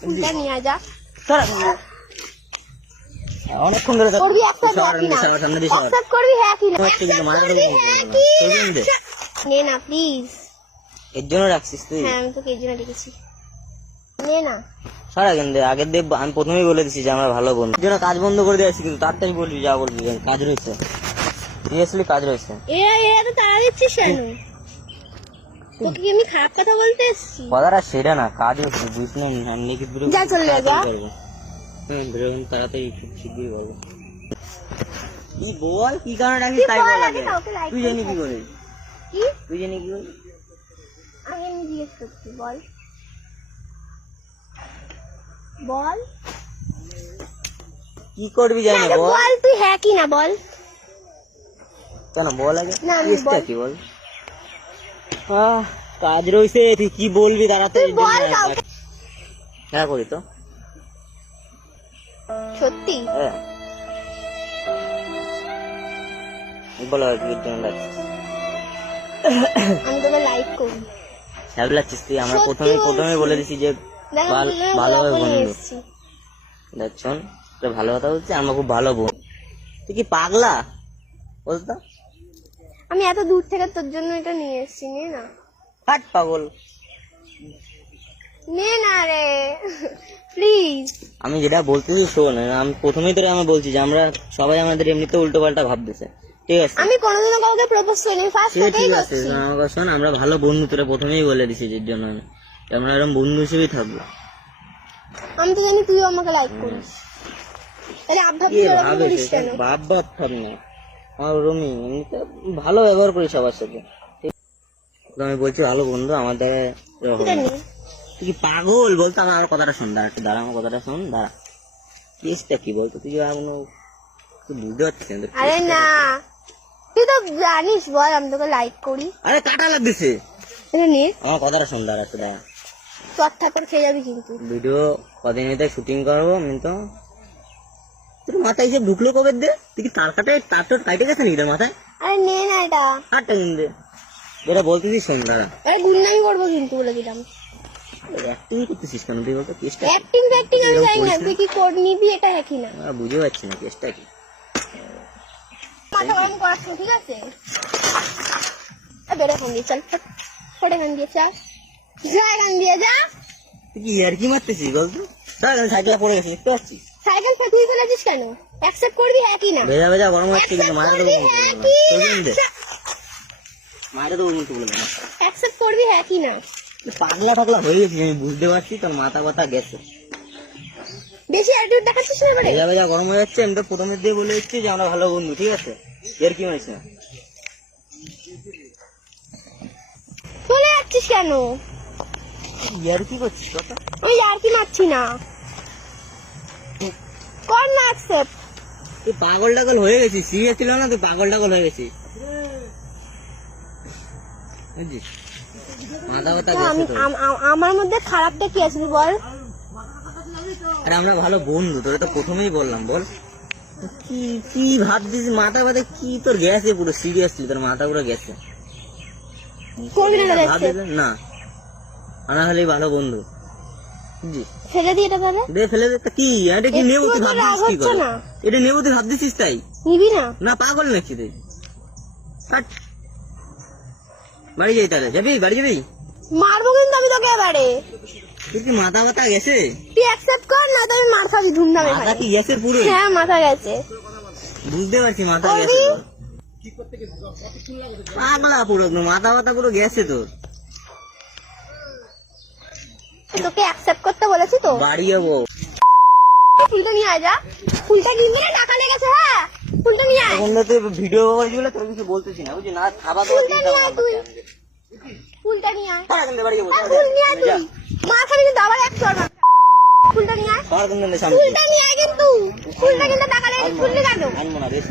ফুলটা নিয়ে যা। অনেকক্ষণ ধরে করবি একটা সামনে দিয়ে অ্যাকসেপ্ট করবি হ্যাঁ কি না? নে না প্লিজ। এর জন্য রাখছিস তুই? হ্যাঁ আমি তোকে এর জন্য ডেকেছি। নে না সারা কিন্তু আগের দেব আমি প্রথমেই বলে দিছি যে আমরা ভালো বন্ধু। এর জন্য কাজ বন্ধ করে দিয়েছি, কিন্তু তাড়াতাড়ি বলবি, যা বলবি কাজ রয়েছে, সিরিয়াসলি কাজ রয়েছে। এরা তো তাড়া দিচ্ছিস কেন? তোকে কি আমি খারাপ কথা বলতে এসেছি? কথাটা সেটা না, কাজ হচ্ছে বুঝলাম না। নেগেটিভ ভিডিও যা চলে যা। হ্যাঁ ভিডিও তাড়াতাড়ি খুব শিগগিরই করবো। কি বল, কি কারণে রাখিস তাই বল আগে। তুই জানি কি করে? কি তুই জানি কি করে? আমি এমনি জিজ্ঞেস করছি, বল বল কি করবি জানি না, বল। বল তুই হ্যাঁ কি না বল। কেন বল আগে, না, আমি কেসটা বল। কি বল? কাজ রয়েছে, তুই কি বলবি তাড়াতাড়ি বল কাউকে। হ্যাঁ করি তো। সত্যি হ্যাঁ বলো আর কি জন্য রাখছিস? আমি তোকে লাইক করি। স্যাব লাগছিস তুই। আমরা সত্যি প্রথমে বলে দিছি যে দেখো ভালোভাবে নিয়ে বন্ধু। এসেছি। দেখ শোন, তোর ভালো কথা বলছি, আমরা খুব ভালো বোন। তুই কি পাগলা বলতো? আমি এত দূর থেকে তোর জন্য এটা নিয়ে এসেছি, নে না। হাট পাগল। নে না রে প্লিজ। আমি যেটা বলতেছি শোন, আমি প্রথমেই তোরা আমি বলছি যে আমরা সবাই আমাদের এমনিতে উল্টো পাল্টা ভাবতেছে, ঠিক আছে? আমি কোনোদিনও কাউকে প্রপোজ করিনি, ফার্স্ট সে তোকেই ঠিক আছে, করছি। আমাকে শোন, আমরা ভালো বন্ধু, তোরা প্রথমেই বলে দিছি এর জন্য আমরা এরকম বন্ধু হিসেবেই থাকবো। আমি তো জানি তুইও আমাকে লাইক করিস, তাহলে আবভাব কে এরকম ভাবে করিস সেটা কেন? ভাব ভাব না। আমার রমি এমনিতে ভালো ব্যবহার করি সবার সাথে, ঠিক আছে? আমি বলছি ভালো বন্ধু আমাদের এরকম। এটা নিয়ে তুই কি পাগল বলতো? আমার কথাটা শোন, দাঁড়া একটু দাঁড়া, আমার কথাটা শোন, দাঁড়া। কেসটা কি বলতো? তুই এখনো বুঝতে পারছিস না তো আরে কেসটা না, তুই তো জানিস, বল আমি তোকে লাইক করি। কি? আরে কাটা লাগতেছে। এটা নিয়ে আমার কথাটা শোন, দাঁড়া একটু দাঁড়া। চট ঠাকুর খেয়ে যাবি কিন্তু। ভিডিও কদিন শুটিং করবো আমি তো। তোর মাথায় যে ঢুকলো কবে দে? তুই কি তার কাটে গেছে নাকি তোর মাথায়? আরে নে না এটা, কাটটা কিন্তু যেটা বলতেছিস শোন, দাঁড়া। আরে গুন্ডামি করবো কিন্তু বলে দিলাম। অ্যাক্টিং করতেছিস কেন তুই বলতো? কেসটা অ্যাক্টিং ফ্যাক্টিং আমি জানি না, তুই কি কোড নিবি এটা হ্যাঁ কি না? বুঝতে পারছি না কেসটা কি। মাথা গরম করাস না, ঠিক আছে? বেরো এখান দিয়ে, চল ফট এখান দিয়ে, চল যা এখান দিয়ে যা। তুই কি আর কি মারতেছিস বলতো? সাইকেল পড়ে গেছে, দেখতে পাচ্ছিস? সাইকেল ফাটিয়ে ফেলেছিস কেন? অ্যাকসেপ্ট করবি হ্যাঁ কি না? ভেজা ভেজা গরম হচ্ছে, কিন্তু Accept মায়ের করবি দেবো হ্যাঁ কি না? মায়ের দেবো কিন্তু বলে না। অ্যাকসেপ্ট করবি হ্যাঁ কি না? পাগলা টাগলা হয়ে গেছিস আমি বুঝতে পারছি, তোর মাথা কথা গেছে। বেশি অ্যাটিটিউড দেখাচ্ছিস না এবারে। ভেজা ভেজা গরম হয়ে যাচ্ছে, আমি তো প্রথমে দিয়ে বলে দিচ্ছি যে আমরা ভালো বন্ধু, ঠিক আছে? এর কি মানিস না? চলে যাচ্ছিস কেন? ইয়ার কি করছিস কথা? আমি আর কি মারছি না, কর না অ্যাকসেপ্ট। তুই পাগল টাগল হয়ে গেছিস, সিরিয়াস ছিল না, তুই পাগল টাগল হয়ে গেছিস, বুঝছিস? মাথা কথা আমি গেছে তোর। আমার মধ্যে খারাপটা কি আছে তুই বল? আরে আমরা ভালো বন্ধু, তোরে তো প্রথমেই বললাম, বল কি কি ভাবছিস? মাথা ব্যথা কি তোর গেছে পুরো, সিরিয়াসলি তোর মাথা পুরো গেছে। করবি না তাহলে accept? ভাবছিস না আমরা হলেই ভালো বন্ধু, বুঝছিস? ফেলে দি এটা তাহলে। দে ফেলে দে। তা কি এটা কি নেবো? তুই একটুও তো রাগ ভাবছিস কি হচ্ছে করে? না? এটা নেবো তুই ভাবছিস তাই? নিবি না? না পাগল নাকি তুই? হাট। বাড়ি যাই তাহলে, যাবি বাড়ি যাবি? মারবো কিন্তু আমি তোকে এবারে। তুই কি মাথা ব্যথা গেছে? তুই অ্যাকসেপ্ট কর না, তো আমি মার খাবি ধুমধামে মাথা খাই। কি গেছে পুরো? হ্যাঁ মাথা গেছে। বুঝতে পারছি মাথা করবি? গেছে তোর। পাগলা পুরো একদম, মাথা ব্যথা পুরো গেছে তোর। তোকে অ্যাকসেপ্ট করতে বলেছি তো। বাড়ি যাবো। ফুলটা নিয়ে আয় যা। ফুলটা নিবি না, টাকা লেগেছে। হ্যাঁ ফুলটা নিয়ে আয়। এখন তুই ভিডিও বলে তোর কিছু বলতেছি না, বুঝলি না? খাবার দাবার ফুলটা দিয়ে নিয়ে আয় তুই, ফুলটা নিয়ে আয়। বাড়ি যাবো। ফুল নিয়ে আয় তুই, মা খাবি কিন্তু আবার এক চড় মার। ফুলটা নিয়ে আয়, ফুলটা নিয়ে আয় কিন্তু। ফুলটা কিন্তু টাকা লেগেছে, ফুলটা কেন? আনবো না, রেস্ট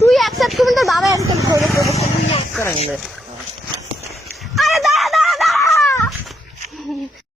তুই অ্যাকসেপ্ট করবি, তোর বাবা অ্যাকসেপ্ট করবে। করতে